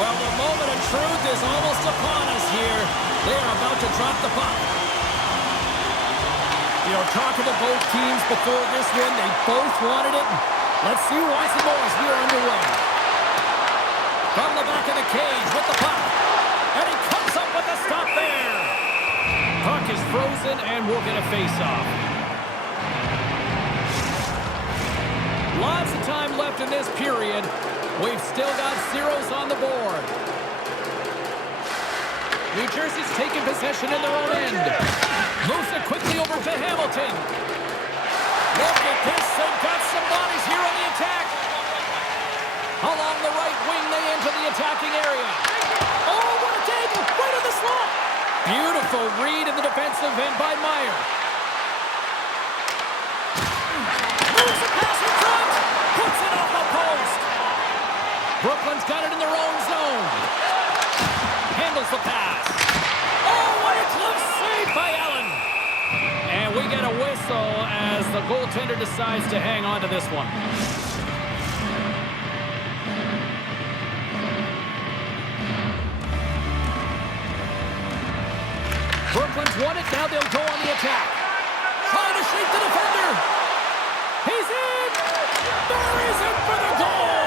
Well, the moment of truth is almost upon us here. They are about to drop the puck. You know, talking to both teams before this win, they both wanted it. Let's see who wants it more as we are underway. From the back of the cage with the puck. And he comes up with a stop there. Puck is frozen, and we'll get a face-off. Lots of time left in this period. We've still got zeros on the board. New Jersey's taking possession in their own end. Moves it quickly over to Hamilton. Look at this. They've got some bodies here on the attack. Along the right wing, they enter the attacking area. Oh, what a take! Right on the slot. Beautiful read in the defensive end by Meyer. Moves the pass in front. Puts it off the post. Brooklyn's got it in their own zone. Handles the pass. Oh, what a close save by Allen. And we get a whistle as the goaltender decides to hang on to this one. Brooklyn's won it. Now they'll go on the attack. Trying to shake the defender. He's in. Buries it for the goal.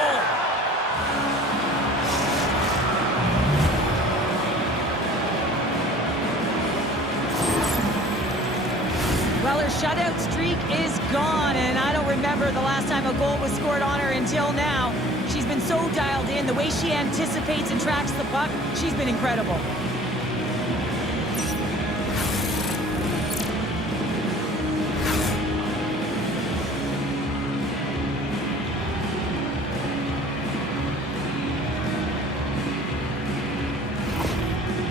Well, her shutout streak is gone, and I don't remember the last time a goal was scored on her until now. She's been so dialed in. The way she anticipates and tracks the puck, she's been incredible.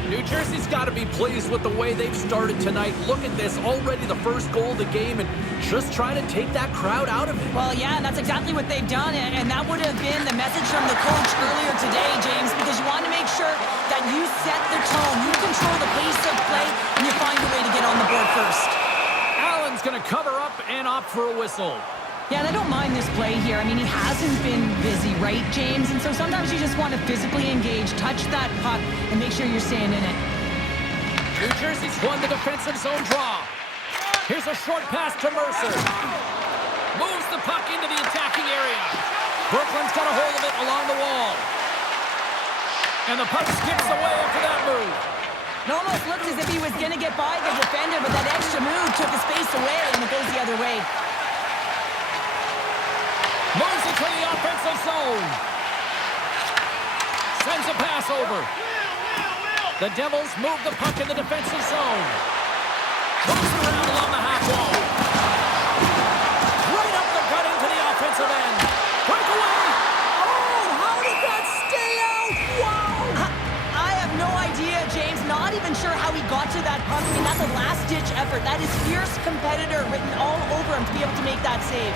New Jersey's got to be pleased with the way they've started tonight. Look at this, already the first goal of the game, and just trying to take that crowd out of it. Well, yeah, and that's exactly what they've done, and that would have been the message from the coach earlier today, James, because you want to make sure that you set the tone, you control the pace of play, and you find a way to get on the board first. Allen's going to cover up and opt for a whistle. Yeah, and I don't mind this play here. I mean, he hasn't been busy, right, James? And so sometimes you just want to physically engage, touch that puck, and make sure you're staying in it. New Jersey's won the defensive zone draw. Here's a short pass to Mercer. Moves the puck into the attacking area. Brooklyn's got a hold of it along the wall. And the puck skips away after that move. It almost looked as if he was going to get by the defender, but that extra move took his space away, and it goes the other way. Moves it to the offensive zone. Sends a pass over. The Devils move the puck in the defensive zone. Moves around along the half wall. Right up the gut into the offensive end. Breakaway. Oh, how did that stay out? Wow. I have no idea, James. Not even sure how he got to that puck. I mean, that's a last-ditch effort. That is fierce competitor written all over him to be able to make that save.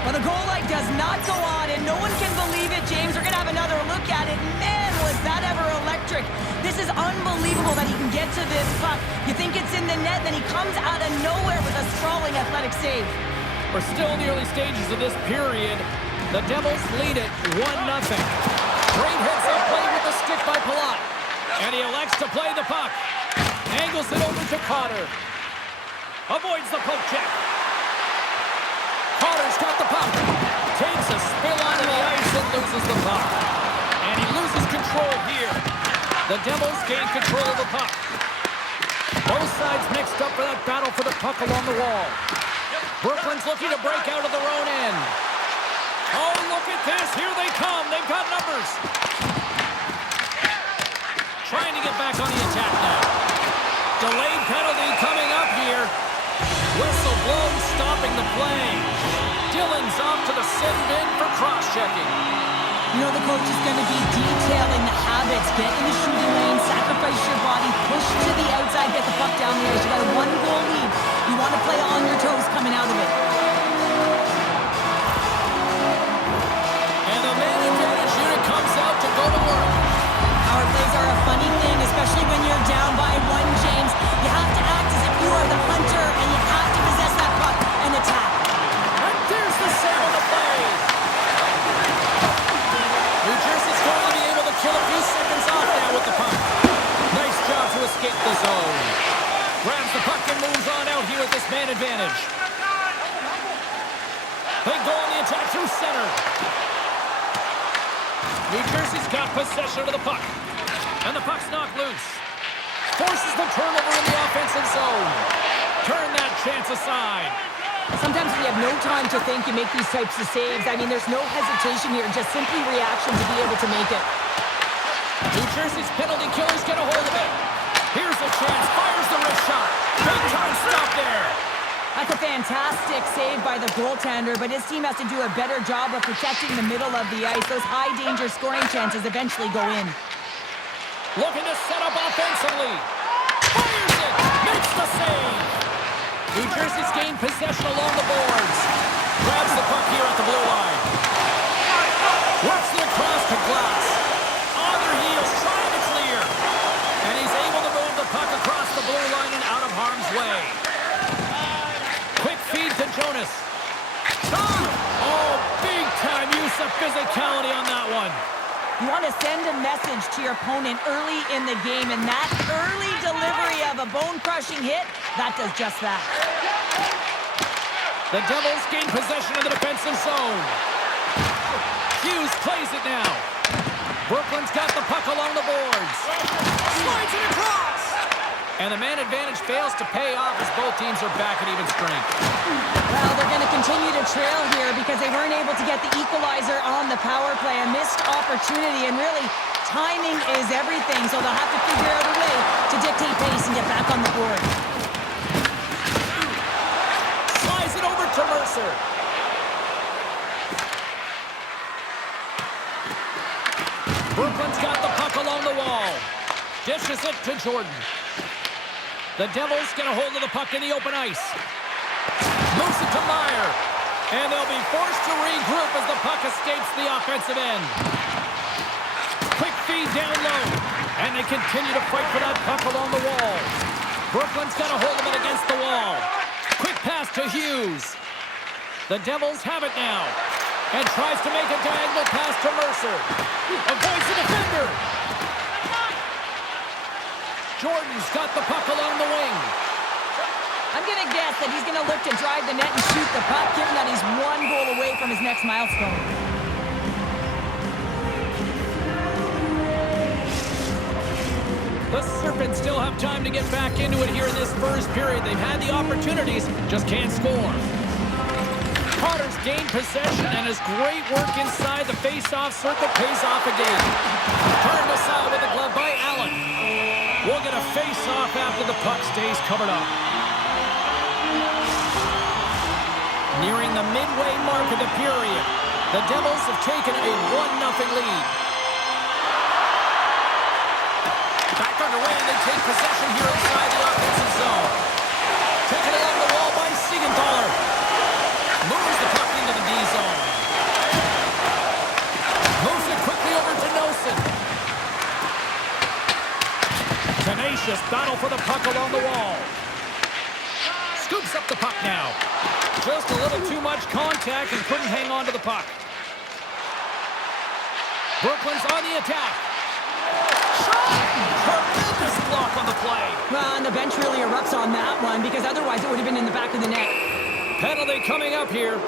Well, the goal light does not go on, and no one can believe it, James. We're going to have another look at it. Man, was that ever electric. This is unbelievable that he can get to this puck. You think it's in the net, then he comes out of nowhere with a sprawling athletic save. We're still in the early stages of this period. The Devils lead it 1-0. Great heads-up play with the stick by Palat. And he elects to play the puck. Angles it over to Cotter. Avoids the poke check. Cotter's got the puck. Takes a spill onto the ice and loses the puck. And he loses control here. The Devils gain control of the puck. Both sides mixed up for that battle for the puck along the wall. Brooklyn's looking to break out of their own end. Oh, look at this. Here they come. They've got numbers. Trying to get back on the attack now. Delayed penalty coming up here. Whistle blown, stopping the play. Dillon's off to the sin bin for cross-checking. You know the coach is going to be detailing the habits. Get in the shooting lane, sacrifice your body, push to the outside, get the puck down the ice. You got a one-goal lead. You want to play on your toes coming out of it. And the man advantage unit comes out to go to work. Power plays are a funny thing, especially when you're down by one, James. You have to act as if you are the hunter, and you have to possess that puck and attack. And there's the save on the play. New Jersey's going to be able to kill a few New Jersey's got possession of the puck. And the puck's knocked loose. Forces the turnover in the offensive zone. Turn that chance aside. Sometimes when you have no time to think, you make these types of saves. I mean, there's no hesitation here, just simply reaction to be able to make it. New Jersey's penalty killers get a hold of it. Here's a chance. Fires the wrist shot. Big time stop there. That's a fantastic save by the goaltender, but his team has to do a better job of protecting the middle of the ice. Those high-danger scoring chances eventually go in. Looking to set up offensively. Fires it. Makes the save. New Jersey's gained possession along the boards. Grabs the puck here at the blue line. Works it across to glass. On their heels, trying to clear. And he's able to move the puck across the blue line and out of harm's way. Quick feed to Jonas. Oh, big time use of physicality on that one. You want to send a message to your opponent early in the game, and that early delivery of a bone-crushing hit, that does just that. The Devils gain possession of the defensive zone. Hughes plays it now. Brooklyn's got the puck along the boards. Slides it across. And the man advantage fails to pay off as both teams are back at even strength. Well, they're going to continue to trail here because they weren't able to get the equalizer on the power play. A missed opportunity, and really, timing is everything, so they'll have to figure out a way to dictate pace and get back on the board. Slides it over to Mercer. Brooklyn's got the puck along the wall. Dishes it to Jordan. The Devils get a hold of the puck in the open ice. Moves it to Meyer. And they'll be forced to regroup as the puck escapes the offensive end. Quick feed down low. And they continue to fight for that puck along the wall. Brooklyn's got a hold of it against the wall. Quick pass to Hughes. The Devils have it now. And tries to make a diagonal pass to Mercer. Avoids the defender. Jordan's got the puck along the wing. I'm going to guess that he's going to look to drive the net and shoot the puck, given that he's one goal away from his next milestone. The Serpents still have time to get back into it here in this first period. They've had the opportunities, just can't score. Potter's gained possession, and his great work inside the face-off circle pays off again. Turned aside with a glove by Allen. We'll get a face-off after the puck stays covered up. Nearing the midway mark of the period, the Devils have taken a 1-0 lead. Back underway, and they take possession here inside the offensive zone. Taken along the wall by Siegenthaler. Moves the puck into the D zone. Moves it quickly over to Nelson. Tenacious battle for the puck along the wall. Scoops up the puck now. Just a little too much contact and couldn't hang on to the puck. Brooklyn's on the attack. Shot! Tremendous block on the play. Well, and the bench really erupts on that one, because otherwise it would have been in the back of the net. Penalty coming up here.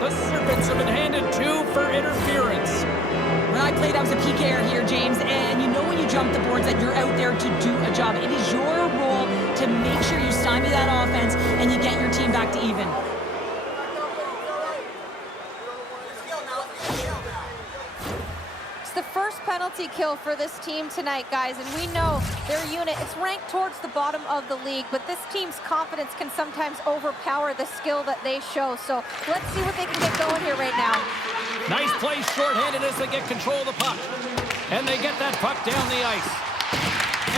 The Serpents have been handed 2 for interference. When I played, I was a PKer here, James, and you know when you jump the boards that you're out there to do a job. It is your role to make sure you stymie that offense and you get your team back to even. It's the first penalty kill for this team tonight, guys, and we know their unit, it's ranked towards the bottom of the league, but this team's confidence can sometimes overpower the skill that they show. So let's see what they can get going here right now. Nice play shorthanded as they get control of the puck. And they get that puck down the ice.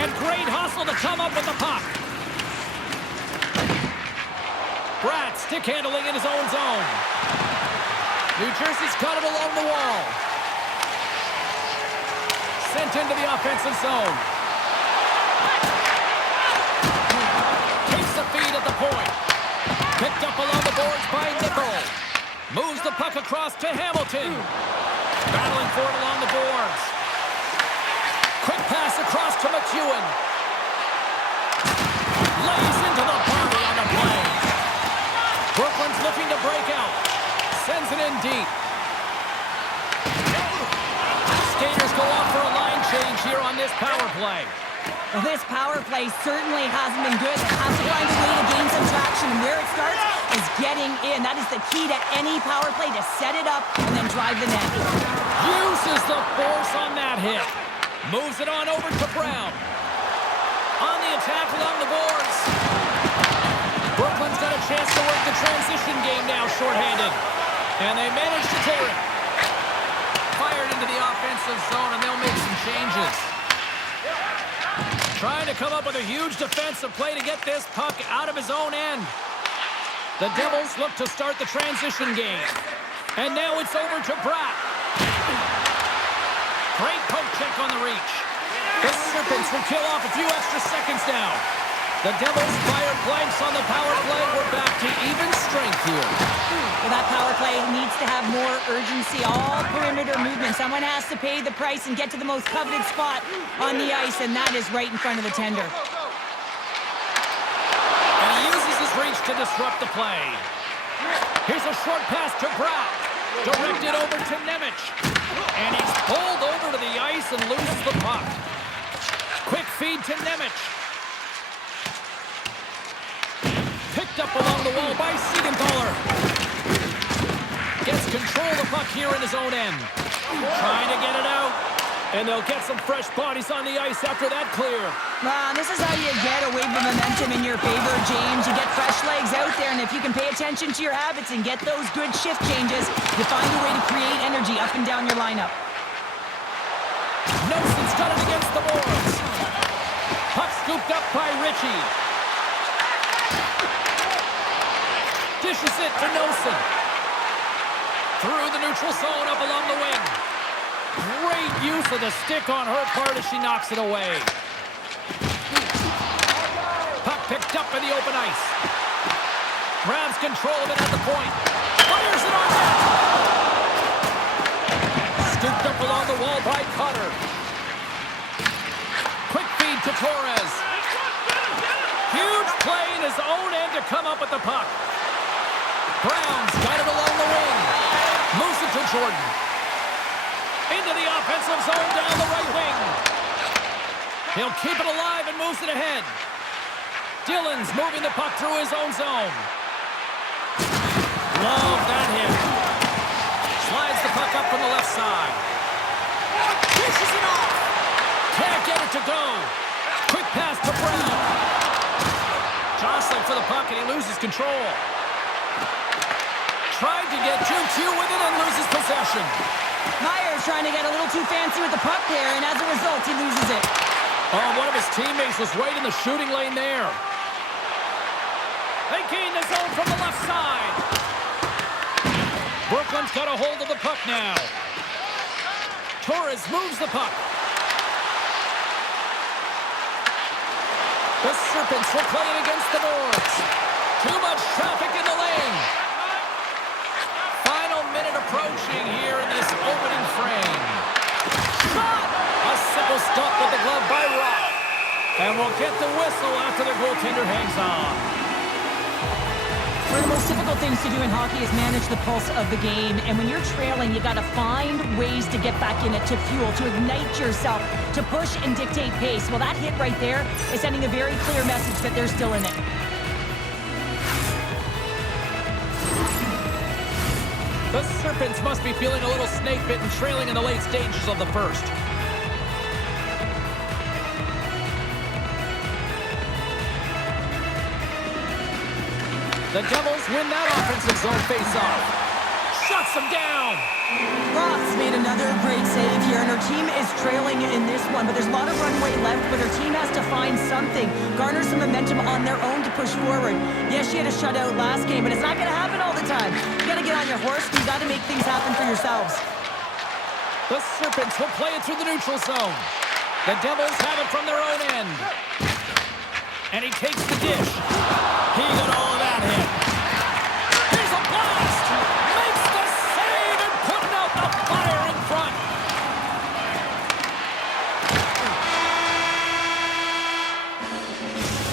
And great hustle to come up with the puck. Brad stick handling in his own zone. New Jersey's got it along the wall. Sent into the offensive zone. Takes the feed at the point. Picked up along the boards by Nickel. Moves the puck across to Hamilton. Battling for it along the boards. Quick pass across to McEwen. Lays into the body on the play. Brooklyn's looking to break out. Sends it in deep. on this power play. Well, this power play certainly hasn't been good. They have to find a way to gain some traction, and where it starts is getting in. That is the key to any power play, to set it up and then drive the net. Uses the force on that hit. Moves it on over to Brown. On the attack along the boards. Brooklyn's got a chance to work the transition game now shorthanded. And they manage to tear it. Fired into the offensive zone, and they'll make some changes. Trying to come up with a huge defensive play to get this puck out of his own end. The Devils look to start the transition game. And now it's over to Bratt. Great poke check on the reach. The Serpents will kill off a few extra seconds now. The Devils fired blanks on the power play. We're back to even strength here. Well, that power play needs to have more urgency. All perimeter movement. Someone has to pay the price and get to the most coveted spot on the ice, and that is right in front of the tender. And he uses his reach to disrupt the play. Here's a short pass to Bratt. Directed over to Nemec. And he's pulled over to the ice and loses the puck. Quick feed to Nemec. Picked up along the wall by Siegenthaler. Gets control of the puck here in his own end. Trying to get it out. And they'll get some fresh bodies on the ice after that clear. This is how you get a wave of momentum in your favor, James. You get fresh legs out there, and if you can pay attention to your habits and get those good shift changes, you find a way to create energy up and down your lineup. Nelson's got it against the boards. Puck scooped up by Ritchie. Dishes it to Nelson. Through the neutral zone, up along the wing. Great use of the stick on her part as she knocks it away. Puck picked up in the open ice. Grabs control of it at the point. Fires it on net. Scooped up along the wall by Cutter. Quick feed to Torres. Huge play in his own end to come up with the puck. Brown's got it along the wing. Moves it to Jordan. Into the offensive zone down the right wing. He'll keep it alive and moves it ahead. Dillon's moving the puck through his own zone. Love that hit. Slides the puck up from the left side. Dishes it off. Can't get it to go. Quick pass to Brown. Jostling for the puck and he loses control. Tried to get 2-2 with it and loses possession. Myers trying to get a little too fancy with the puck there, and as a result, he loses it. Oh, one of his teammates was right in the shooting lane there. They gain the zone from the left side. Brooklyn's got a hold of the puck now. Torres moves the puck. The Serpents will play it against the boards. Too much traffic in the lane. Final minute approaching here in this opening frame. Shot! A simple stop with the glove by Rock. And we'll get the whistle after the goaltender hangs on. One of the most difficult things to do in hockey is manage the pulse of the game. And when you're trailing, you got to find ways to get back in it, to fuel, to ignite yourself, to push and dictate pace. Well, that hit right there is sending a very clear message that they're still in it. The Serpents must be feeling a little snake-bitten, trailing in the late stages of the first. The Devils win that offensive zone face-off. Shuts them down. Ross made another great save here, and her team is trailing in this one, but there's a lot of runway left, but her team has to find something, garner some momentum on their own to push forward. Yes, she had a shutout last game, but it's not going to happen all the time. You got to get on your horse, and you got to make things happen for yourselves. The Serpents will play it through the neutral zone. The Devils have it from their own end. And he takes the dish. He got all of that hit. Here's a blast! Makes the save and putting out the fire in front.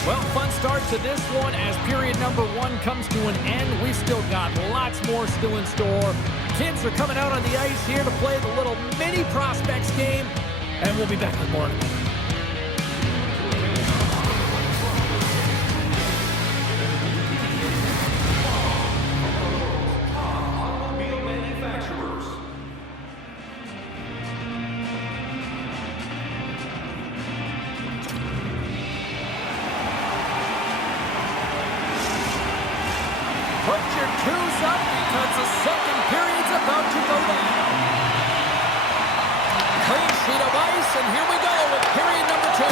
Well, fun start to this one as period number one comes to an end. We've still got lots more still in store. Kids are coming out on the ice here to play the little mini prospects game. And we'll be back with more in a minute. Put your twos up because the second period's about to go down. Clean sheet of ice, and here we go with period number 2.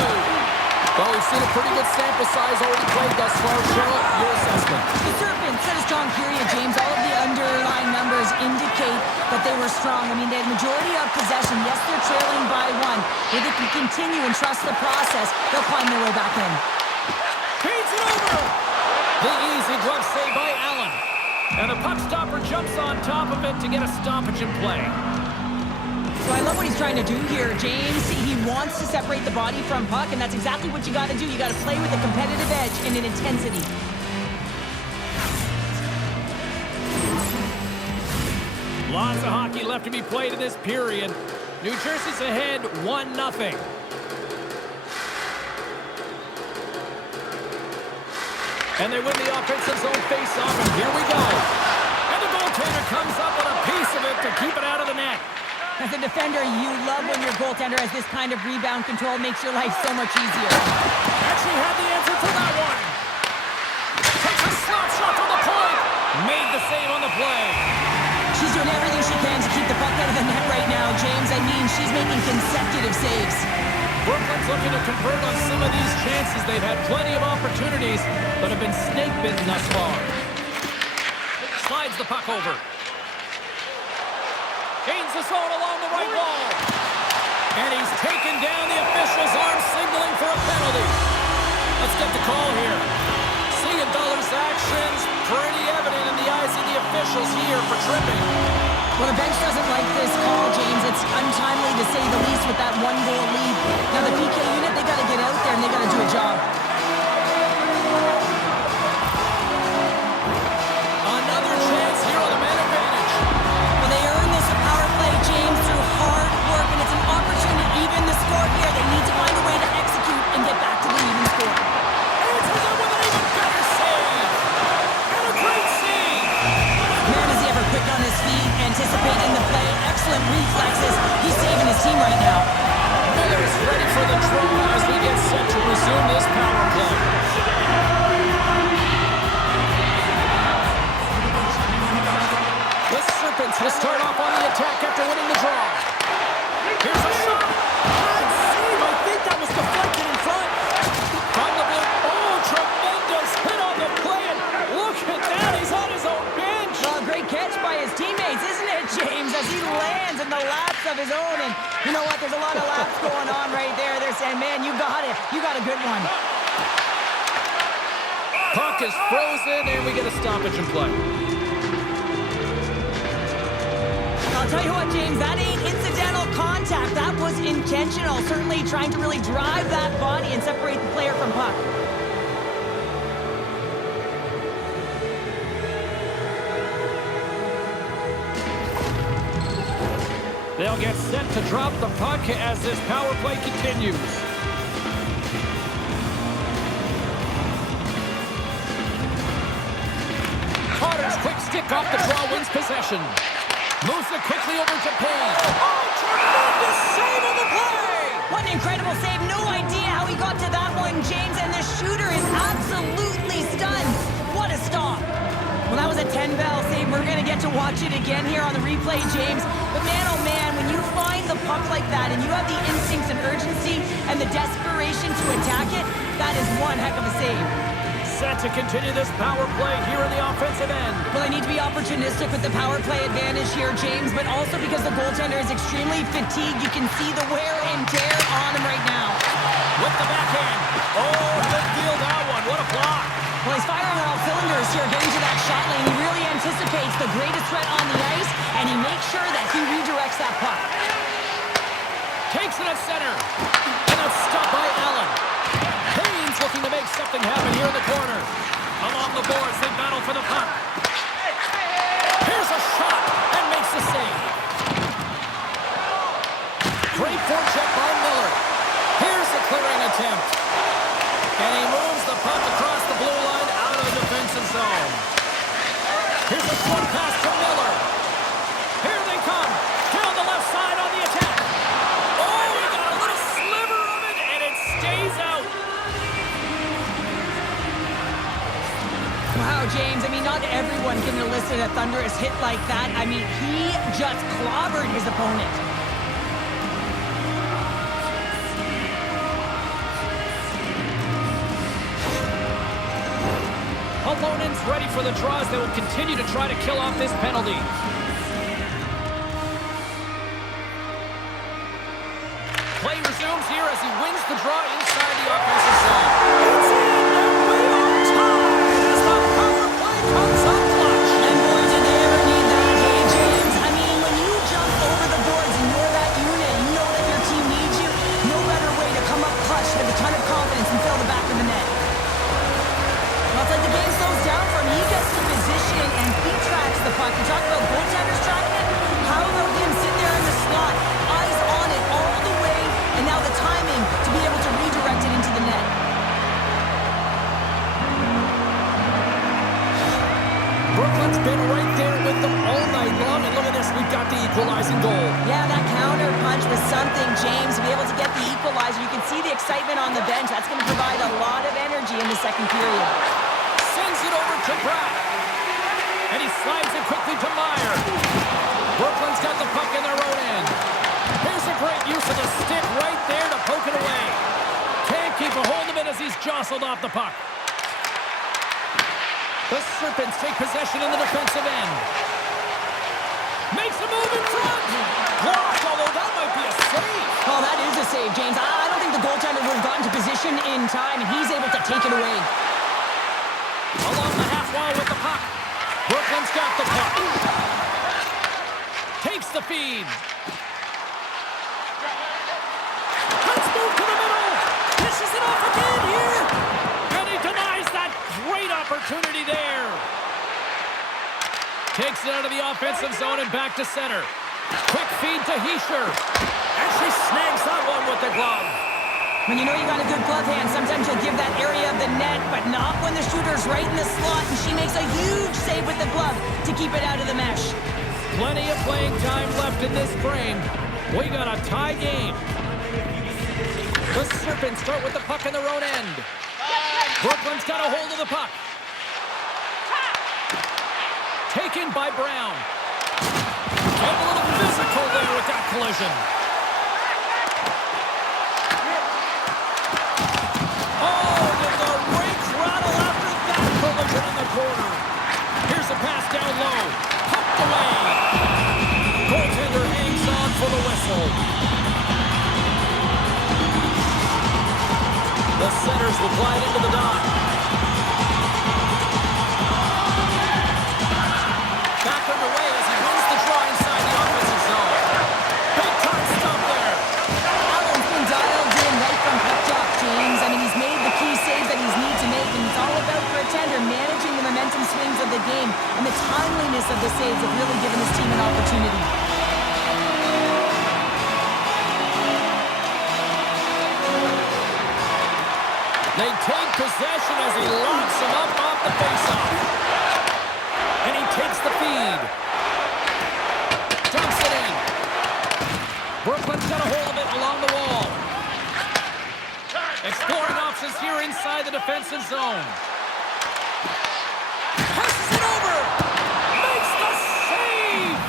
Well, we've seen a pretty good sample size already played thus far. Charlotte, your assessment. The Serpents had a strong period, James. All of the underlying numbers indicate that they were strong. I mean, they had majority of possession. Yes, they're trailing by 1. If they can continue and trust the process, they'll climb their way back in. Feeds it over! The easy glove save by Allen. And the puck stopper jumps on top of it to get a stoppage in play. So I love what he's trying to do here, James. He wants to separate the body from puck, and that's exactly what you got to do. You got to play with a competitive edge and an intensity. Lots of hockey left to be played in this period. New Jersey's ahead 1-0. And they win the offensive zone face-off, and here we go. And the goaltender comes up with a piece of it to keep it out of the net. As a defender, you love when your goaltender has this kind of rebound control. Makes your life so much easier. Actually had the answer to that one. Takes a slap shot from the point. Made the save on the play. She's doing everything she can to keep the puck out of the net right now, James. I mean, she's making consecutive saves. Brooklyn's looking to convert on some of these chances. They've had plenty of opportunities, but have been snake-bitten thus far. Slides the puck over. Gains the zone along the right wall. And he's taken down. The official's arm signaling for a penalty. Let's get the call here. Seeing Duller's actions pretty evident in the eyes of the officials here for tripping. Well, the bench doesn't like this call, James. It's untimely to say the least with that 1-goal lead. Now, the PK unit, they got to get out there and they got to do a job. Another chance here on the man advantage. Well, they earn this power play, James, through hard work, and it's an opportunity to even the score here. They need to find a way to execute and get back to the even score. Answers it with an even better save. And a great save. Man, is he ever quick on his feet, anticipating the play, excellent reflexes. He's saving his team right now. Miller is ready for the draw as we get set to resume this power play. The Serpents will start off on the attack after winning the draw. Here's a shot. Good save. I think that was deflected in front. From the blue. Oh, tremendous hit on the play. And look at that. He's on his own bench. Well, great catch by his teammates, isn't it, James, as he lands in the laps of his own. And you know what? There's a lot of laps going on right there. They're saying, man, you got it. You got a good one. Puck is frozen, and we get a stoppage in play. I'll tell you what, James, that ain't incidental contact. That was intentional. Certainly trying to really drive that body and separate the player from puck. They'll get set to drop the puck as this power play continues. Carter's quick stick off the draw wins possession. Moves it quickly over to Payne. Oh, tremendous save on the play! What an incredible save. No idea how he got to that one, James, and the shooter is absolutely stunned. What a stop. Well, that was a 10-bell save. We're going to get to watch it again here on the replay, James. But man, oh man, when you find the puck like that and you have the instincts and urgency and the desperation to attack it, that is one heck of a save. Set to continue this power play here in the offensive end. Well, they need to be opportunistic with the power play advantage here, James, but also because the goaltender is extremely fatigued. You can see the wear and tear on him right now. With the backhand. Oh, good deal that one. What a block. Well, he's firing on all cylinders here, getting to that shot lane. He really anticipates the greatest threat on the ice, and he makes sure that he redirects that puck. Takes it at center. And it's stopped by Allen. Payne's looking to make something happen here in the corner. Along the boards, they battle for the puck. Here's a shot and makes the save. Great forecheck by Miller. a thunderous hit like that. I mean, he just clobbered his opponent. Opponents ready for the draws. They will continue to try to kill off this penalty. Play resumes here as he wins the draw inside the offensive zone. It's in, and we are tied as the power play comes up clutch. And boy, did they ever need that, hey, James. I mean, when you jump over the boards and you're that unit, you know that your team needs you. No better way to come up clutch with a ton of confidence and fill the back of the net. Well, it's like the game slows down for him. He gets to position and he tracks the puck. You talk about goaltenders tracking it. How about him sitting there in the slot, eyes on it all the way, and now the timing to be able to redirect it into the net. Brooklyn's been right there with them all night long, and look at this, we've got the equalizing goal. Yeah, that counter punch was something, James, to be able to get the equalizer. You can see the excitement on the bench. That's going to provide a lot of energy in the second period. Sends it over to Pratt. And he slides it quickly to Meyer. Brooklyn's got the puck in their own end. Here's a great use of the stick right there to poke it away. Can't keep a hold of it as he's jostled off the puck. The Serpents take possession in the defensive end. Makes a move in front. Blocked, although that might be a save. Oh, that is a save, James. I don't think the goaltender would have gotten to position in time, and he's able to take it away. Along the half wall with the puck. Brooklyn's got the puck. Takes the feed. Let's move to the middle. Dishes it off again here. And he denies that great opportunity there. Takes it out of the offensive zone and back to center. Quick feed to Heischer. And she snags that one with the glove. When you know you got a good glove hand, sometimes you'll give that area of the net, but not when the shooter's right in the slot, and she makes a huge save with the glove to keep it out of the mesh. Plenty of playing time left in this frame. We got a tie game. The Serpents start with the puck in their own end. Brooklyn's got a hold of the puck. Taken by Brown. And a little physical there with that collision. Oh, did the rakes rattle after that collision in the corner. Here's a pass down low. Pumped away. Goaltender hangs on for the whistle. The centers will glide into the dot. Back underway as he wins the draw inside the offensive zone. Big time stop there. Allen's been dialed in right from puck drop, James. I mean, he's made the key saves that he's need to make, and it's all about for a tender managing the momentum swings of the game, and the timeliness of the saves have really given his team an opportunity. They take possession as he locks him up off the faceoff. And he takes the feed. Dumps it in. Brooklyn's got a hold of it along the wall. Exploring options here inside the defensive zone. Passes it over. Makes the save.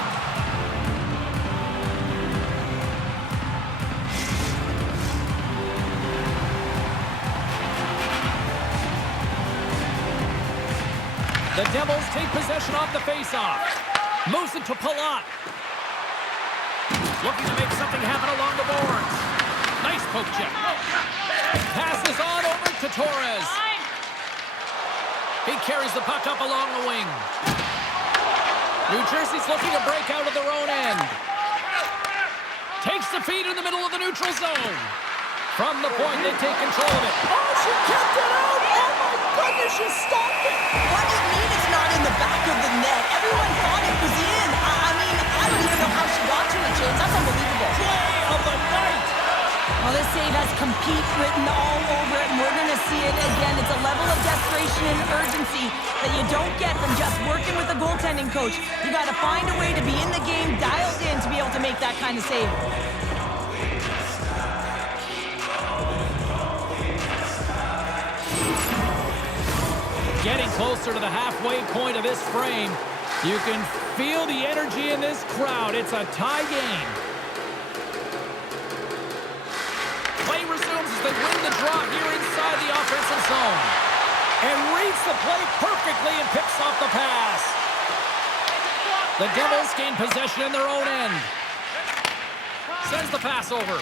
The Devils take possession off the faceoff. Moves it to Palat. Looking to make something happen along the boards. Nice poke check. Passes on over to Torres. He carries the puck up along the wing. New Jersey's looking to break out of their own end. Takes the feed in the middle of the neutral zone. From the point, they take control of it. Oh, she kept it out! Oh, my goodness, she stopped it! What do you mean it's not in the back of the net? Everyone thought it was in. I mean, I don't even know how she got to it, James. That's unbelievable. Play of the night! Well, this save has compete written all over it, and we're going to see it again. It's a level of desperation and urgency that you don't get from just working with a goaltending coach. You got to find a way to be in the game, dialed in, to be able to make that kind of save. Getting closer to the halfway point of this frame. You can feel the energy in this crowd. It's a tie game. Play resumes as they win the draw here inside the offensive zone. And reads the play perfectly and picks off the pass. The Devils gain possession in their own end. Sends the pass over.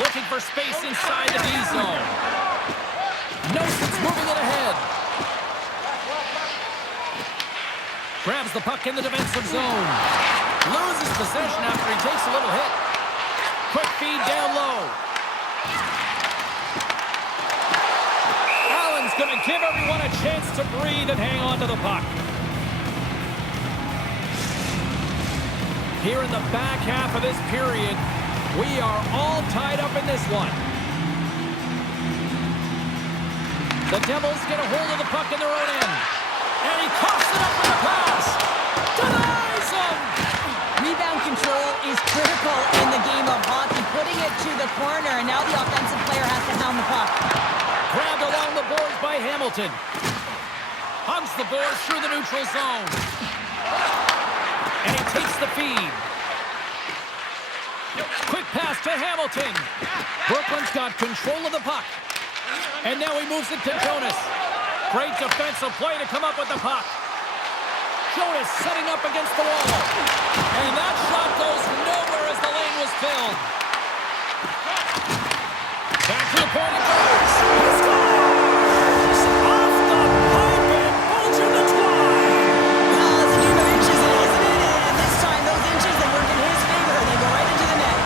Looking for space inside the D zone. Noson's moving it ahead. Grabs the puck in the defensive zone. Loses possession after he takes a little hit. Quick feed down low. Allen's going to give everyone a chance to breathe and hang on to the puck. Here in the back half of this period, we are all tied up in this one. The Devils get a hold of the puck in their own end. And he coughs it up with a pass. Denies him! Rebound control is critical in the game of hockey. Putting it to the corner, and now the offensive player has to hound the puck. Grabbed along the boards by Hamilton. Hugs the boards through the neutral zone. And he takes the feed. Quick pass to Hamilton. Brooklyn's got control of the puck. And now he moves it to Jonas. Great defensive play to come up with the puck. Jonas setting up against the wall. And that shot goes nowhere as the lane was filled. Back to the point it goes. He scores! Off the pipe and pulls in the twine. Well, it's a game of inches, isn't it? And this time, those inches, they work in his favor. They go right into the net.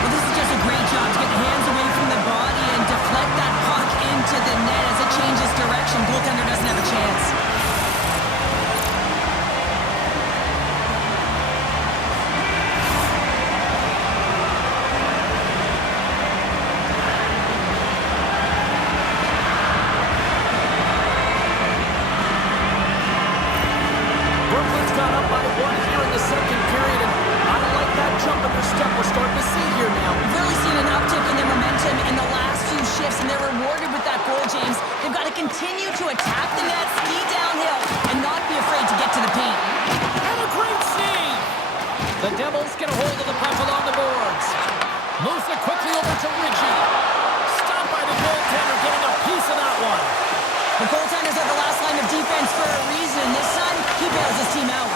Well, this is just a great job to get the hands away from the body and deflect that puck into the net as it changes direction. Goaltender doesn't have a chance. Brooklyn's got up by one here in the second period, and I like that jump in their step we're starting to see here now. We've really seen an uptick in their momentum in the last few shifts, and they're rewarded with that goal, James. They've got to continue to attack the net, ski downhill, and not be afraid to get to the paint. And a great save! The Devils get a hold of the puck along the boards. Moves it quickly over to Ritchie. Stopped by the goaltender, getting a piece of that one. The goaltenders are the last line of defense for a reason. This time, he bails his team out.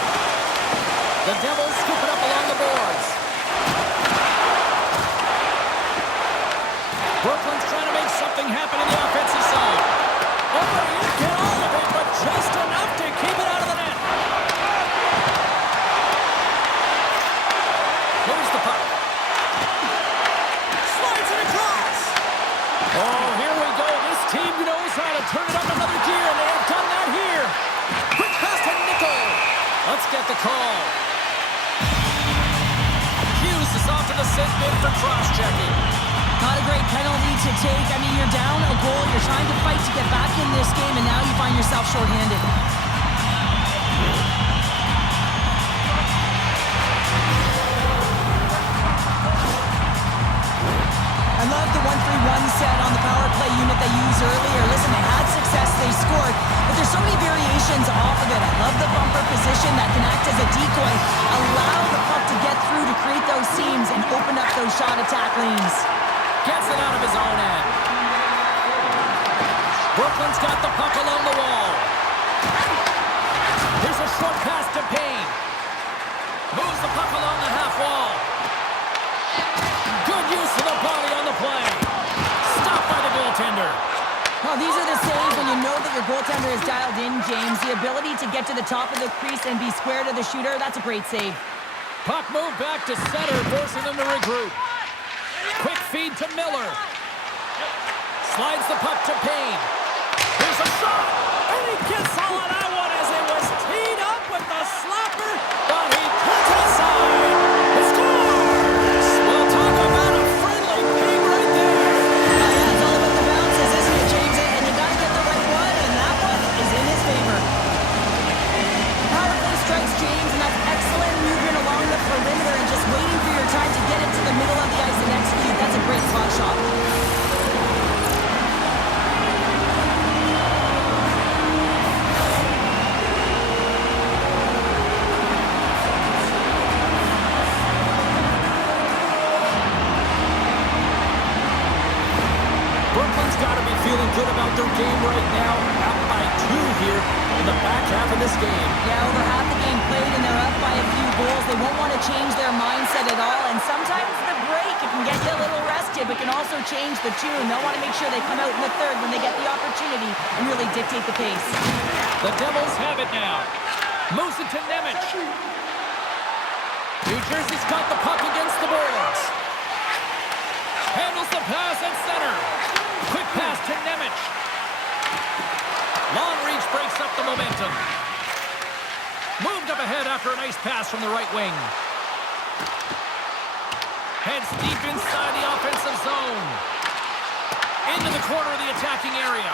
The Devils scoop it up along the boards. Brooklyn's trying to make something happen in the offensive zone. Oh, he didn't get all of it, but just enough to keep it out of the net. Moves the puck. Slides it across. Oh, here we go. This team knows how to turn it up another gear, and they have done that here. Quick pass to Nickel. Let's get the call. Hughes is off to the sit bin for cross-checking. Not a great penalty to take. I mean, you're down a goal. You're trying to fight to get back in this game, and now you find yourself shorthanded. I love the 1-3-1 set on the power play unit they used earlier. Listen, they had success, they scored, but there's so many variations off of it. I love the bumper position that can act as a decoy. Allow the puck to get through to create those seams and open up those shot attack lanes. Gets it out of his own end. Brooklyn's got the puck along the wall. Here's a short pass to Payne. Moves the puck along the half wall. Good use of the body on the play. Stopped by the goaltender. Well, these are the saves when you know that your goaltender is dialed in, James. The ability to get to the top of the crease and be square to the shooter, that's a great save. Puck moved back to center, forcing them to regroup. Quick feed to Miller. Slides the puck to Payne. Here's a shot, and he gets all of that one as it was teed up with the slapper, but he puts it aside. He scores! We'll talk about a friendly ping right there. Yeah, it's all about the bounces, isn't it, James? And you got to get the right one, and that one is in his favor. Power play strikes, James, and that's excellent movement along the perimeter and just waiting for your time to get it to the middle of the ice and execute. That's a great slot shot. feeling good about their game right now. Up by 2 here in the back half of this game. Yeah, over half the game played and they're up by a few goals. They won't want to change their mindset at all. And sometimes the break, it can get you a little rested, but can also change the tune. They'll want to make sure they come out in the third when they get the opportunity and really dictate the pace. The Devils have it now. Moves it to Nemec. New Jersey's got the puck against the boards. Handles the pass at center. Quick pass to Nemec. Long reach breaks up the momentum. Moved up ahead after a nice pass from the right wing. Heads deep inside the offensive zone. Into the corner of the attacking area.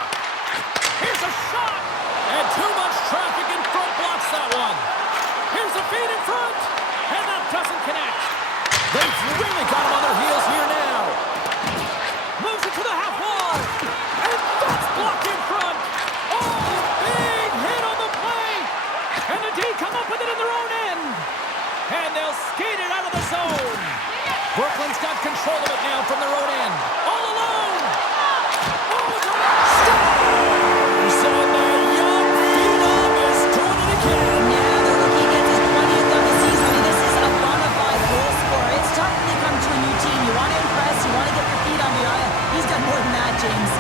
Here's a shot! And too much traffic in front blocks that one. Here's a feed in front. And that doesn't connect. They've really got him on their heels here now. Moves it to the half wall. And that's blocked in front. Oh, big hit on the play. And the D come up with it in their own end. And they'll skate it out of the zone. Brooklyn's got control of it now from their own end. All alone. Oh, scores! And the young phenom is doing it again. Yeah, the rookie gets his 20th of the season. I mean, this is a bona fide goal scorer. It's tough when you come to a new team. You want to impress, you want to get your feet on the ice. He's done more than that, James.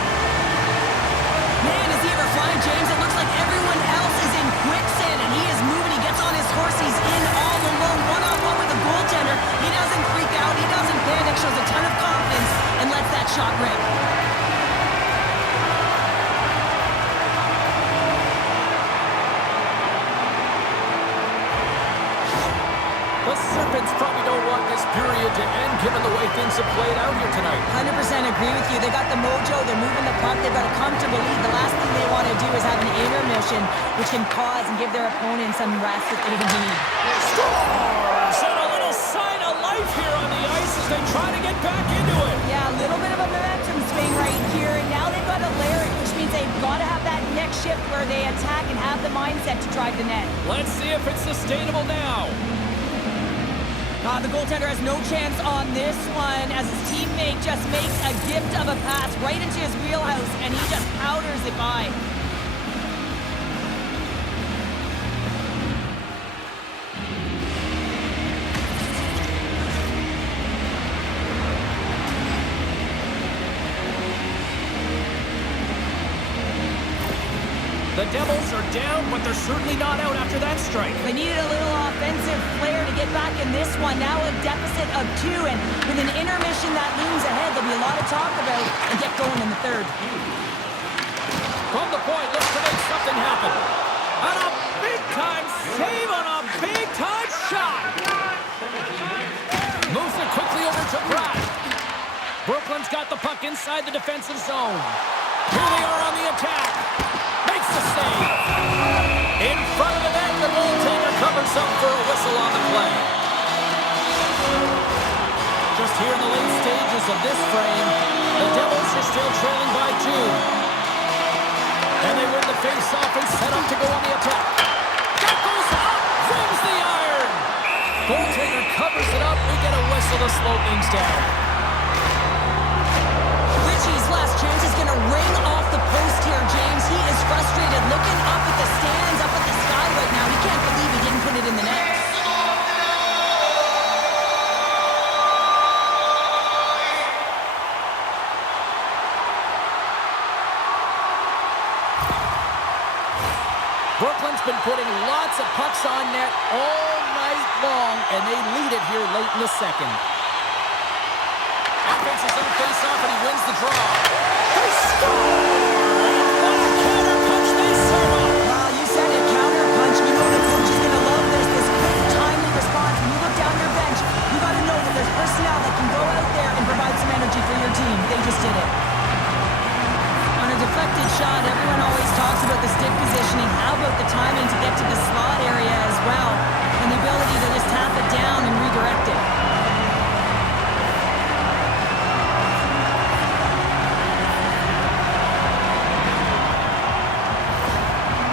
Man, is he ever flying, James? It looks like everyone else is in quicksand, and he is moving. He gets on his horse. He's in all alone, one-on-one with the goaltender. He doesn't freak out. He doesn't panic. Shows a ton of confidence and lets that shot rip. The Serpents probably don't want this period to end given the way things have played out here tonight. 100% agree with you. They got the mojo. They're moving the puck. They've got a comfortable lead. The last thing they want to do is have an intermission, which can pause and give their opponent some rest that they need. Scores! And a little sign of life here on the ice as they try to get back into it. Yeah, a little bit of a momentum swing right here. And now they've got to layer it, which means they've got to have that next shift where they attack and have the mindset to drive the net. Let's see if it's sustainable now. The goaltender has no chance on this one as his teammate just makes a gift of a pass right into his wheelhouse and he just powders it by. The Devils are down, but they're certainly not out after that strike. They needed a little offensive flair to get back in this one. Now a deficit of 2, and with an intermission that looms ahead, there'll be a lot to talk about and get going in the third. From the point, looks to make something happen. And a big-time save on a big-time shot. Moves it quickly over to Pratt. Brooklyn's got the puck inside the defensive zone. Here they are on the attack. Makes the save. In front of the net, the goaltender covers up for a whistle on the play. Just here in the late stages of this frame, the Devils are still trailing by 2. And they win the face-off and set up to go on the attack. That goes up, rings the iron. Goaltender covers it up. We get a whistle to slow things down. Richie's last chance is going to ring off the post here, James. He is frustrated, looking up at the stands, up at the sky right now. He can't believe he didn't put it in the net. Brooklyn's been putting lots of pucks on net all night long, and they lead it here late in the second. Offense is on face-off, and he wins the draw. They score! And what a counter punch they serve up! Wow, you said it, counter punch. You know the coach is going to love this quick, timely response. When you look down your bench, you got to know that there's personnel that can go out there and provide some energy for your team. They just did it. On a deflected shot, everyone always talks about the stick positioning. How about the timing to get to the slot area as well? And the ability to just tap it down and redirect it.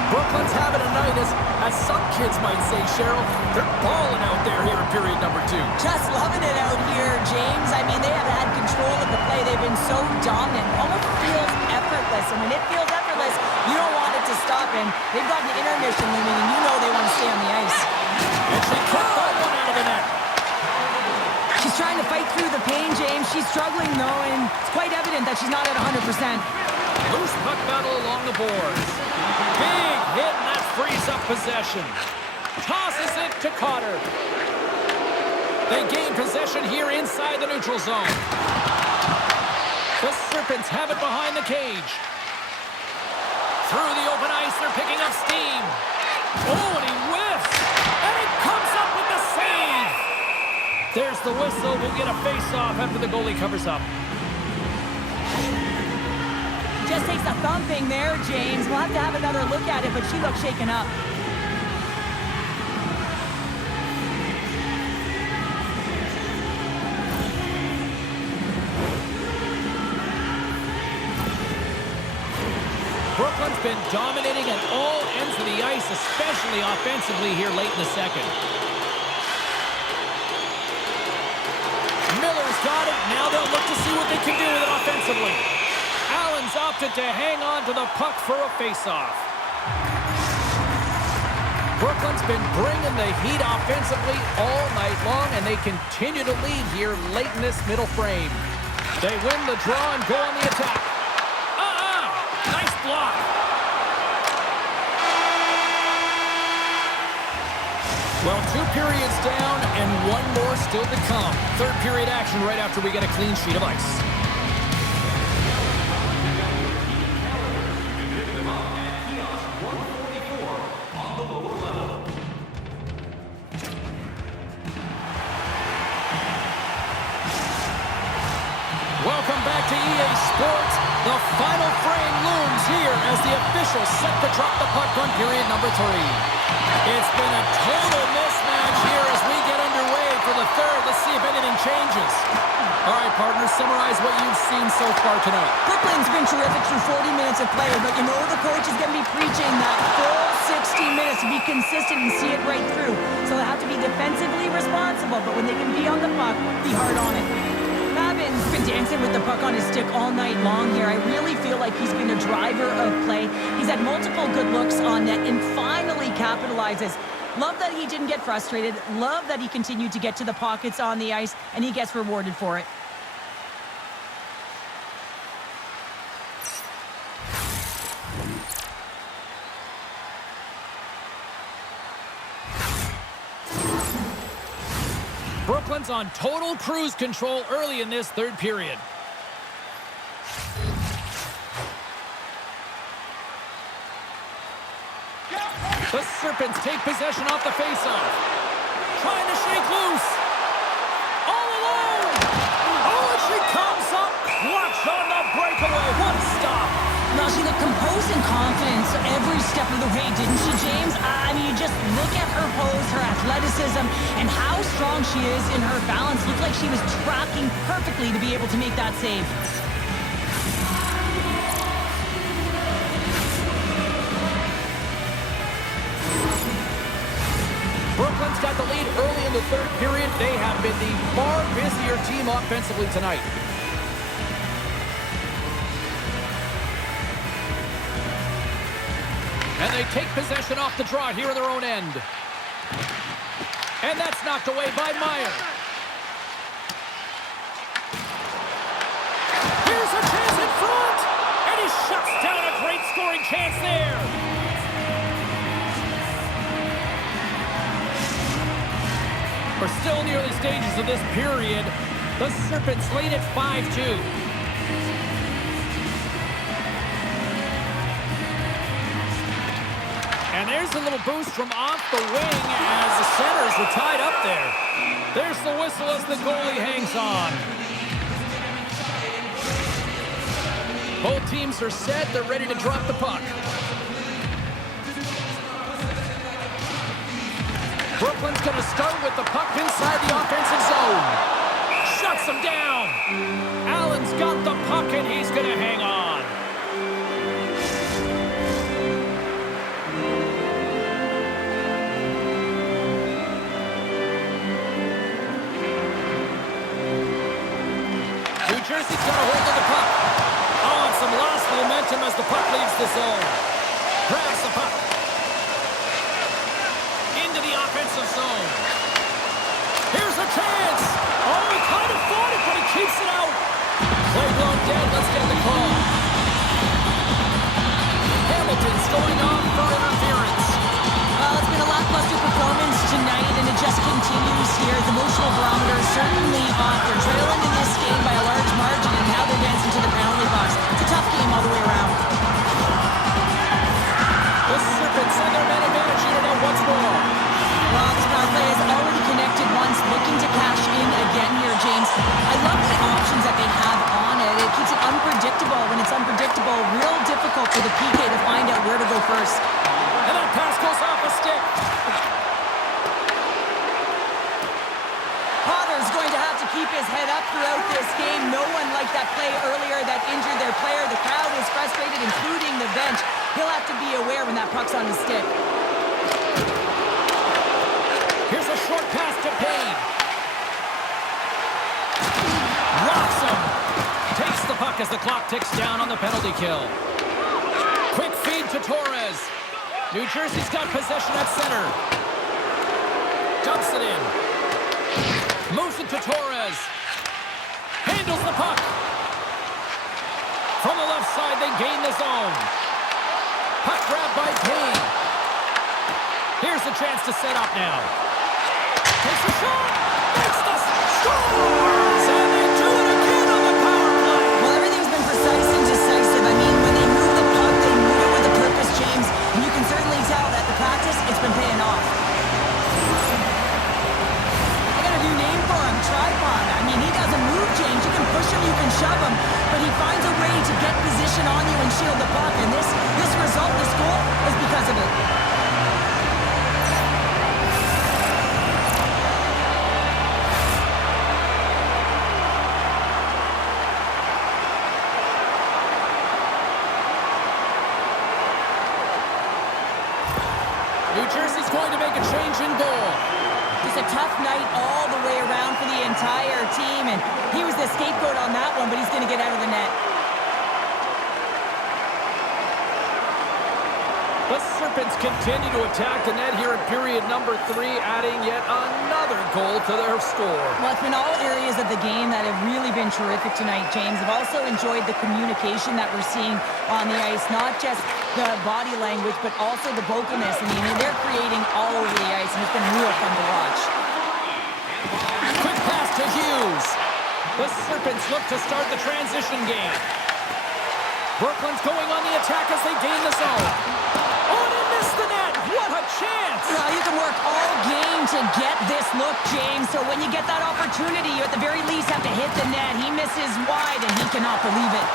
Brooklyn's having a night, as some kids might say, Cheryl. They're balling out there here in period number 2. Just loving it out here, James. I mean, they have had control of the play. They've been so dominant. Almost feels effortless effortless. And when it feels effortless, you don't want it to stop. And they've got an intermission looming, and you know they want to stay on the ice. And she kicked that one out of the net. She's trying to fight through the pain, James. She's struggling, though, and it's quite evident that she's not at 100%. Loose puck battle along the boards. Big hit, and that frees up possession. Tosses it to Cotter. They gain possession here inside the neutral zone. The Serpents have it behind the cage. Through the open ice, they're picking up steam. Oh, and he whiffs. And he comes up with the save. There's the whistle. We'll get a face-off after the goalie covers up. Just takes a thumping there, James. We'll have to have another look at it, but she looks shaken up. Brooklyn's been dominating at all ends of the ice, especially offensively here late in the second. Miller's got it. Now they'll look to see what they can do with it offensively. Allen's opted to hang on to the puck for a faceoff. Brooklyn's been bringing the heat offensively all night long, and they continue to lead here late in this middle frame. They win the draw and go on the attack. Nice block. Well, 2 periods down and 1 more still to come. Third period action right after we get a clean sheet of ice. Welcome back to EA Sports. The final frame looms here as the officials set to drop the puck on period number 3. It's been a total mismatch here as we get underway for the third. Let's see if anything changes. All right, partners, summarize what you've seen so far tonight. Brooklyn's been terrific through 40 minutes of play, but you know the coach is going to be preaching that full 60 minutes to be consistent and see it right through. So they have to be defensively responsible, but when they can be on the puck, be hard on it. Babin's been dancing with the puck on his stick all night long here. I really feel like he's been a driver of play. He's had multiple good looks on net and finally capitalizes. Love that he didn't get frustrated. Love that he continued to get to the pockets on the ice, and he gets rewarded for it. Brooklyn's on total cruise control early in this third period. The Serpents take possession off the faceoff. Trying to shake loose. All alone. Oh, and she comes up clutch on the breakaway. What a stop. Now, she looked composed and confident every step of the way, didn't she, James? I mean, you just look at her pose, her athleticism, and how strong she is in her balance. Looked like she was tracking perfectly to be able to make that save. Brooklyn's got the lead early in the third period. They have been the far busier team offensively tonight. And they take possession off the draw here in their own end. And that's knocked away by Meyer. Here's a chance in front. And he shuts down a great scoring chance there. We're still in the early stages of this period. The Serpents lead at 5-2. And there's a little boost from off the wing as the centers are tied up there. There's the whistle as the goalie hangs on. Both teams are set. They're ready to drop the puck. Brooklyn's going to start with the puck inside the offensive zone. Shuts him down. Allen's got the puck, and he's going to hang on. New Jersey's got a hold of the puck. Oh, and some loss momentum as the puck leaves the zone. Grabs the puck. Into the offensive zone. Here's a chance. Oh, he kind of fought it, but he keeps it out. Play blown dead. Let's get the call. Hamilton's going on for interference. Well, it's been a lackluster performance tonight, and it just continues here. The emotional barometer is certainly off. They're trailing in this game by a large margin, and now they're dancing to the penalty box. It's a tough game all the way around. The Serpents and their man advantage unit out once more. Well, this power play has already connected once, looking to cash in again here, James. I love the options that they have on it. It keeps it unpredictable. When it's unpredictable, real difficult for the PK to find out where to go first. And that pass goes off a stick. Potter's going to have to keep his head up throughout this game. No one liked that play earlier that injured their player. The crowd is frustrated, including the bench. He'll have to be aware when that puck's on his stick. Here's a short pass to Payne. Rocks him. Takes the puck as the clock ticks down on the penalty kill. Quick feed to Torres. New Jersey's got possession at center. Dumps it in. Moves it to Torres. Handles the puck. From the left side, they gain the zone. Puck grab by Payne. Here's a chance to set up now. Takes a shot. Makes the scores! And they do it again on the power play. Well, everything's been precise and decisive. I mean, when they move the puck, they move it with a purpose, James. And you can certainly tell that the practice, it's been paying off. I got a new name for him, Tripod. I mean, he doesn't move, James. You can push him, you can shove him. But he finds a way to get position on you and shield the puck. And this result, this goal, is because of it. New Jersey's going to make a change in goal. Just a tough night all the way around for the entire team, and he was the scapegoat on that one, but he's going to get out of the net. The Serpents continue to attack the net here in period number 3, adding yet another goal to their score. Well, it's been all areas of the game that have really been terrific tonight, James. I've also enjoyed the communication that we're seeing on the ice, not just the body language, but also the vocalness. I mean, they're creating all over the ice, and it's been real fun to watch. Quick pass to Hughes. The Serpents look to start the transition game. Brooklyn's going on the attack as they gain the zone. Oh, and he missed the net. What a chance. Well, you can work all game to get this look, James. So when you get that opportunity, you at the very least have to hit the net. He misses wide, and he cannot believe it.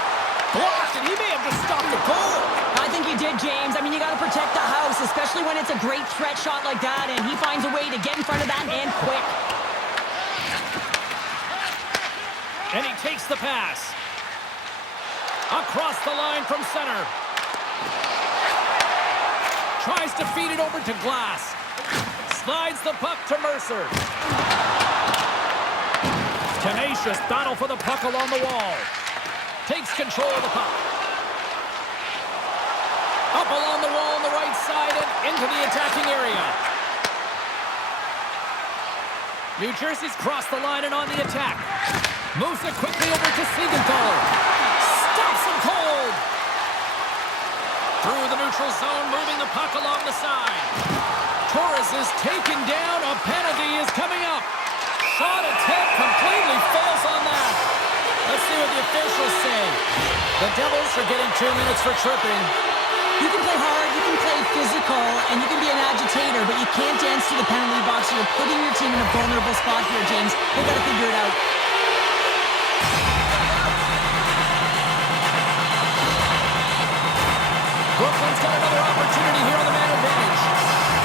Blocked, and he may have just stopped the goal. I think he did, James. I mean, you got to protect the house, especially when it's a great threat shot like that, and he finds a way to get in front of that and quick. And he takes the pass. Across the line from center. Tries to feed it over to Glass. Slides the puck to Mercer. Tenacious battle for the puck along the wall. Takes control of the puck. Up along the wall on the right side and into the attacking area. New Jersey's crossed the line and on the attack. Moves it quickly over to Siegenthaler. Stops him cold. Through the neutral zone, moving the puck along the side. Torres is taken down. A penalty is coming up. Shot attempt completely fails on that. Let's see what the officials say. The Devils are getting 2 minutes for tripping. You can play hard, you can play physical, and you can be an agitator, but you can't dance to the penalty box. You're putting your team in a vulnerable spot here, James. They've got to figure it out. Brooklyn's got another opportunity here on the man advantage.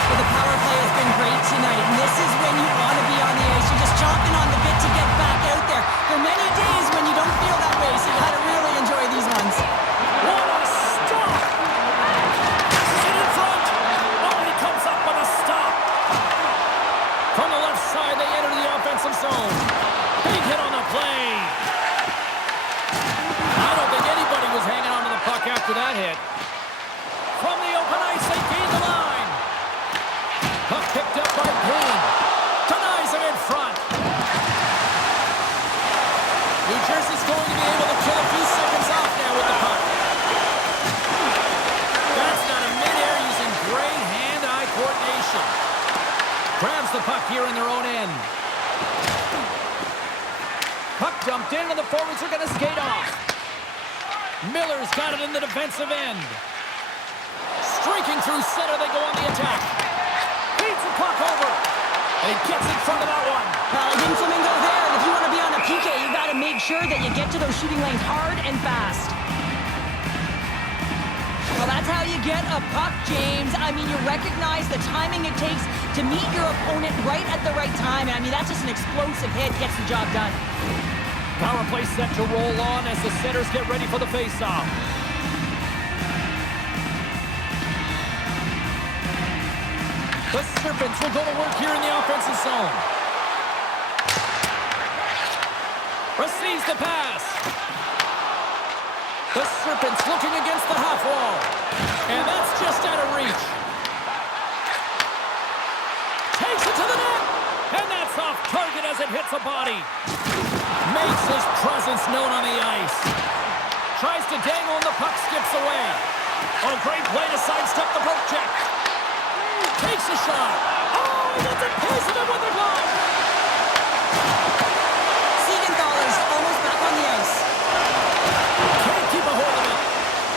Well, the power play has been great tonight, and this is when you want to be on the ice. You're just chomping on the bit to get back out there. There are many days when you don't feel that way, so you got to really enjoy these ones. What a stop! Sit in front! Oh, he comes up with a stop! From the left side, they enter the offensive zone. Big hit on the play. I don't think anybody was hanging on to the puck puck here in their own end. Puck dumped in, and the forwards are going to skate off. Miller's got it in the defensive end. Streaking through center, they go on the attack. Beats the puck over. And he gets in front of that one. Well, didn't Flamingo there, and if you want to be on a PK, you got to make sure that you get to those shooting lanes hard and fast. Well, that's how you get a puck, James. I mean, you recognize the timing it takes to meet your opponent right at the right time. I mean, that's just an explosive hit, gets the job done. Power play set to roll on as the centers get ready for the faceoff. The Serpents will go to work here in the offensive zone. Receives the pass. The Serpents looking against the half wall. And that's just out of reach. Takes it to the net. And that's off target as it hits a body. Makes his presence known on the ice. Tries to dangle and the puck skips away. Oh, great play to sidestep the poke check. Takes a shot. Oh, he gets a piece of it with the glove. Siegenthaler's almost back on the ice. Can't keep a hold of it.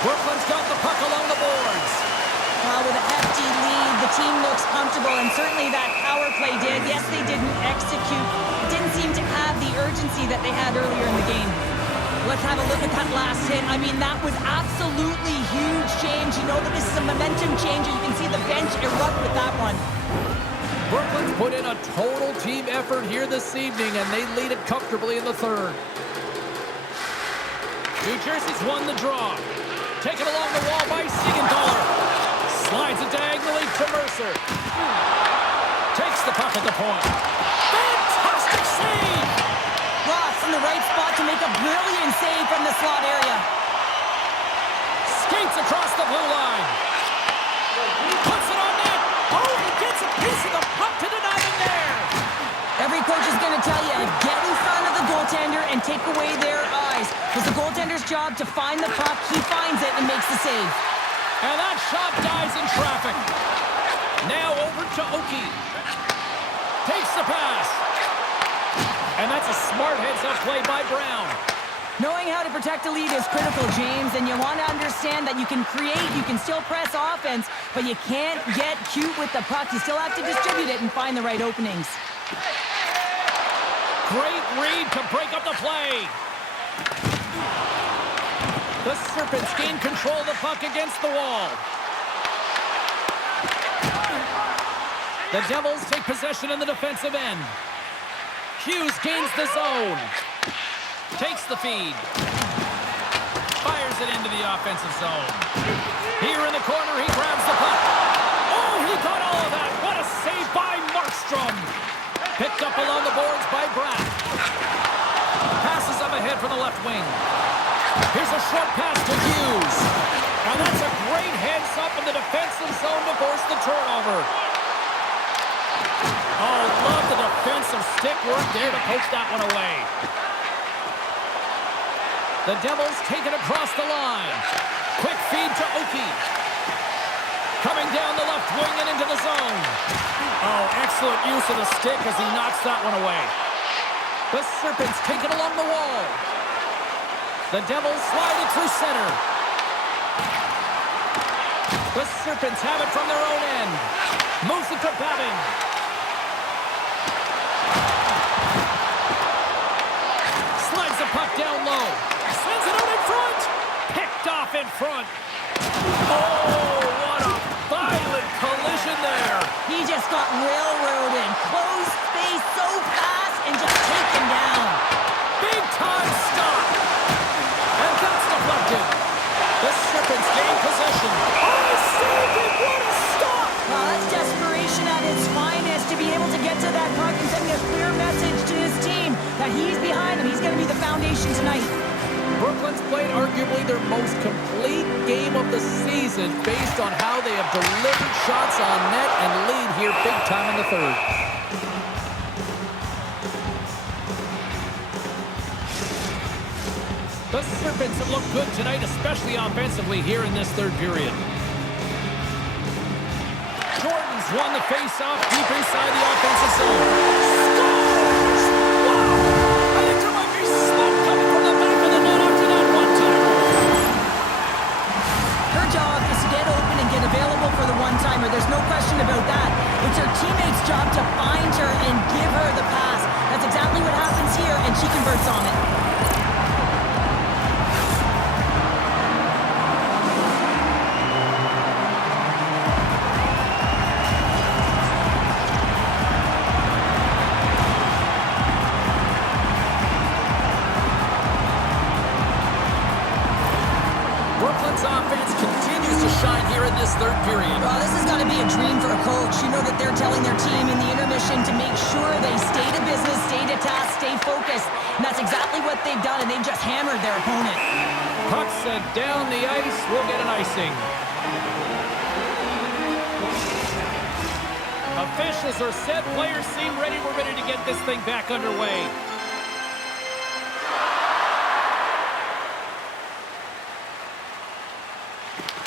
Brooklyn's got the puck along the boards. With a hefty lead, the team looks comfortable, and certainly that power play did. Yes, they didn't execute. Didn't seem to have the urgency that they had earlier in the game. Let's have a look at that last hit. I mean, that was absolutely huge change. You know that this is a momentum changer. You can see the bench erupt with that one. Brooklyn's put in a total team effort here this evening, and they lead it comfortably in the third. New Jersey's won the draw. Taken along the wall by Siegenthaler. Slides it diagonally to Mercer. Takes the puck at the point. Fantastic save! Ross in the right spot to make a brilliant save from the slot area. Skates across the blue line. Puts it on net. Oh, he gets a piece of the puck to deny them there. Every coach is going to tell you, get in front of the goaltender and take away their eyes. It's the goaltender's job to find the puck. He finds it and makes the save. And that shot dies in traffic. Now over to Oki. Takes the pass. And that's a smart heads-up play by Brown. Knowing how to protect a lead is critical, James, and you want to understand that you can create, you can still press offense, but you can't get cute with the puck. You still have to distribute it and find the right openings. Great read to break up the play. The Serpents gain control of the puck against the wall. The Devils take possession in the defensive end. Hughes gains the zone. Takes the feed. Fires it into the offensive zone. Here in the corner, he grabs the puck. Oh, he got all of that. What a save by Markstrom. Picked up along the boards by Bratt. Passes up ahead from the left wing. Here's a short pass to Hughes. And that's a great heads-up in the defensive zone to force the turnover. Oh, love the defensive stick work there to poke that one away. The Devils take it across the line. Quick feed to Oki. Coming down the left wing and into the zone. Oh, excellent use of the stick as he knocks that one away. The Serpents take it along the wall. The Devils slide it through center. The Serpents have it from their own end. Moves it to Babin. Slides the puck down low. Sends it out in front. Picked off in front. Oh, what a violent collision there. He just got railroaded. Closed space so fast and just taken down. Big time stop. And that's deflected. The Serpents gain possession. Oh, saved it. What a stop. Well, that's desperation at its finest to be able to get to that puck and sending a clear message to his team that he's behind him. He's going to be the foundation tonight. Brooklyn's played arguably their most complete game of the season based on how they have delivered shots on net and lead here big time in the third. The Serpents have looked good tonight, especially offensively here in this third period. Jordan's won the face-off deep inside the offensive zone. Scores! Wow! I think there might be smoke coming from the back of the net after that one-timer. Her job is to get open and get available for the one-timer. There's no question about that. It's her teammate's job to find her and give her the pass. That's exactly what happens here, and she converts on it. Brooklyn's offense continues to shine here in this third period. Well, this has got to be a dream for a coach. You know that they're telling their team in the intermission to make sure they stay to business, stay to task, stay focused. And that's exactly what they've done, and they've just hammered their opponent. Puck sent down the ice. We'll get an icing. Officials are set. Players seem ready. We're ready to get this thing back underway.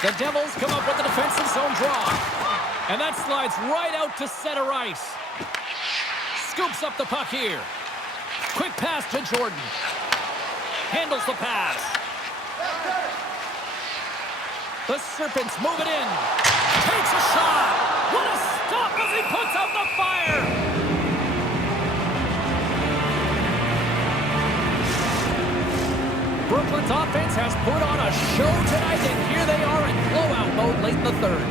The Devils come up with the defensive zone draw. And that slides right out to center ice. Scoops up the puck here. Quick pass to Jordan. Handles the pass. The Serpents move it in. Takes a shot. What a stop as he puts out the fire. Brooklyn's offense has put on a show tonight, and here they are in blowout mode late in the third.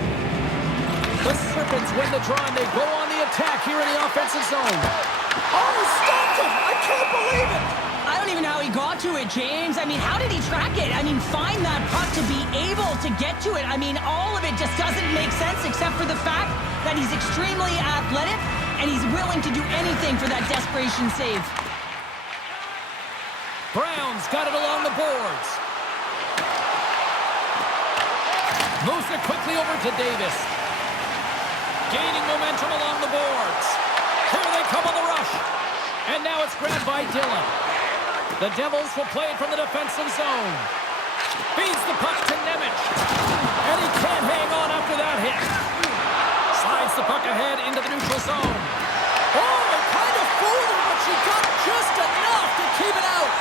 The Serpents win the draw, and they go on the attack here in the offensive zone. Oh, stopped it! I can't believe it! I don't even know how he got to it, James. I mean, how did he track it? I mean, find that puck to be able to get to it. I mean, all of it just doesn't make sense except for the fact that he's extremely athletic and he's willing to do anything for that desperation save. Brown's got it along the boards. Moves it quickly over to Davis. Gaining momentum along the boards. Here they come on the rush. And now it's grabbed by Dillon. The Devils will play it from the defensive zone. Feeds the puck to Nemec. And he can't hang on after that hit. Slides the puck ahead into the neutral zone. Oh, they kind of fooled her, but she got just enough to keep it out.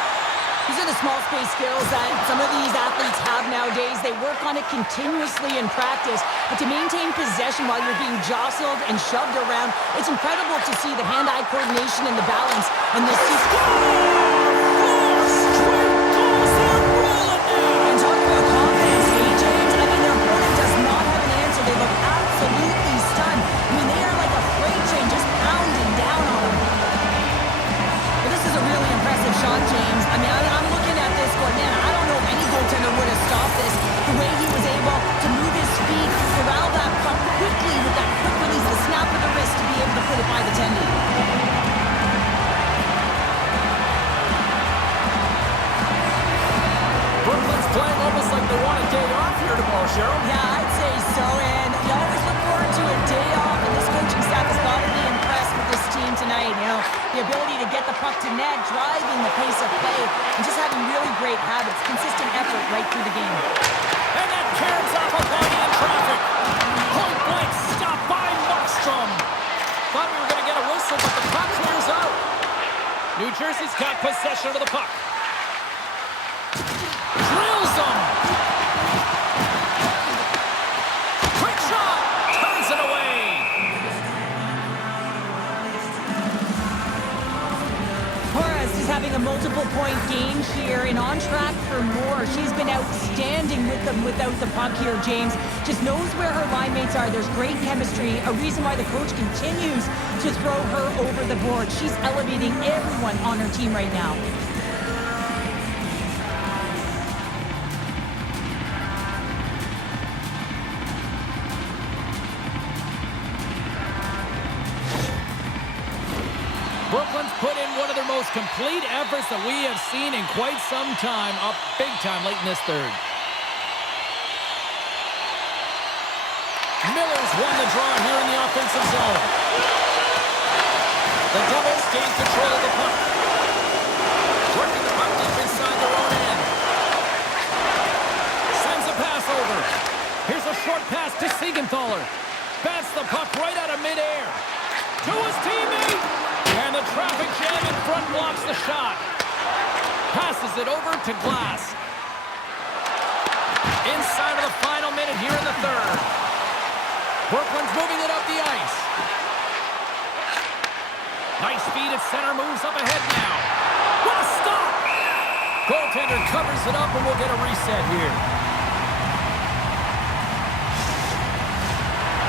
These are the small space skills that some of these athletes have nowadays. They work on it continuously in practice. But to maintain possession while you're being jostled and shoved around, it's incredible to see the hand-eye coordination and the balance. And this is... And talking about confidence, hey, James, I mean, their opponent does not have an answer. They look absolutely stunned. I mean, they are like a freight train just pounding down on them. But this is a really impressive shot, James. I mean, I'm looking at this going, man, I don't know if any goaltender would have stopped this. The way he was able to move his feet, corral that puck quickly with that quick release, the snap of the wrist to be able to put it by the tendon. Brooklyn's playing almost like they want a day off here tomorrow, Cheryl. Yeah, I'd say so, and you always look forward to a day off, and this coaching staff has got to be impressed with this team tonight. You know, the ability to get the puck to net, driving the pace of play, and just having really great habits, consistent effort right through the game. And that carries off a body in traffic. Point blank stopped by Markstrom. Thought we were going to get a whistle, but the puck clears out. New Jersey's got possession of the puck. Drills them. Quick shot. Turns it away. Torres is having a multiple-point game here and on track for more. She's been outstanding with them without the puck here, James. Just knows where her line mates are. There's great chemistry, a reason why the coach continues to throw her over the board. She's elevating everyone on her team right now. Brooklyn's put in one of their most complete efforts that we have seen in quite some time, up big time late in this third. Miller's won the draw here in the offensive zone. The Devils gain control of the puck. Working the puck deep inside their own end. Sends a pass over. Here's a short pass to Siegenthaler. Bats the puck right out of midair. To his teammate. And the traffic jam in front blocks the shot. Passes it over to Glass. Inside of the final minute here in the third. Brooklyn's moving it up the ice. Nice speed at center, moves up ahead now. What a stop! Goaltender covers it up and we'll get a reset here.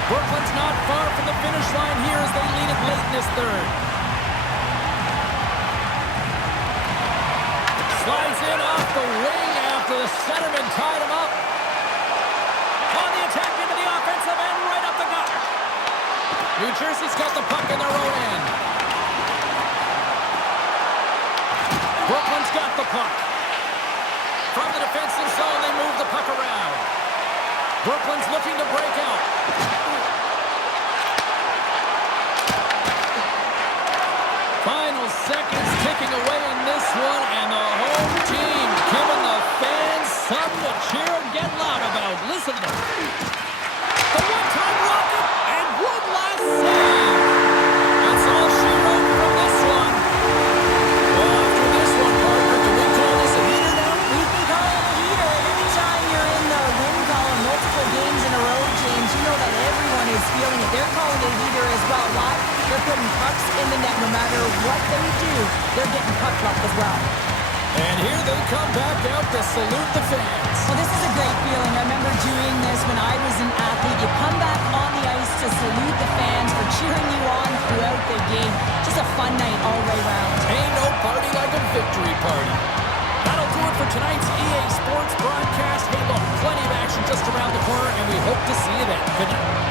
Brooklyn's not far from the finish line here as they lead it late in this third. Slides in off the wing after the centerman tied him up. On the attack into the offensive end, right up the gut. New Jersey's got the puck in their own end. Brooklyn's got the puck. From the defensive zone, they move the puck around. Brooklyn's looking to break out. Final seconds ticking away in this one, and the home team giving the fans something to cheer and get loud about. Listen to them. The one-time rocket, and one last save. That's all she wrote from this one. Well, after this one, Parker, can we call this a heater now? We can call it a heater, and anytime you're in the win column multiple games in a row, James, you know that everyone is feeling it. They're calling it a heater as well. Why? They're putting pucks in the net. No matter what they do, they're getting puck luck as well. And here they come back out to salute the fans. Well, this is a great feeling. I remember doing this when I was an athlete. You come back on the ice to salute the fans for cheering you on throughout the game. Just a fun night all the way around. Ain't no party like a victory party. That'll do it for tonight's EA Sports broadcast. Hey, look, plenty of action just around the corner, and we hope to see you then. Good night.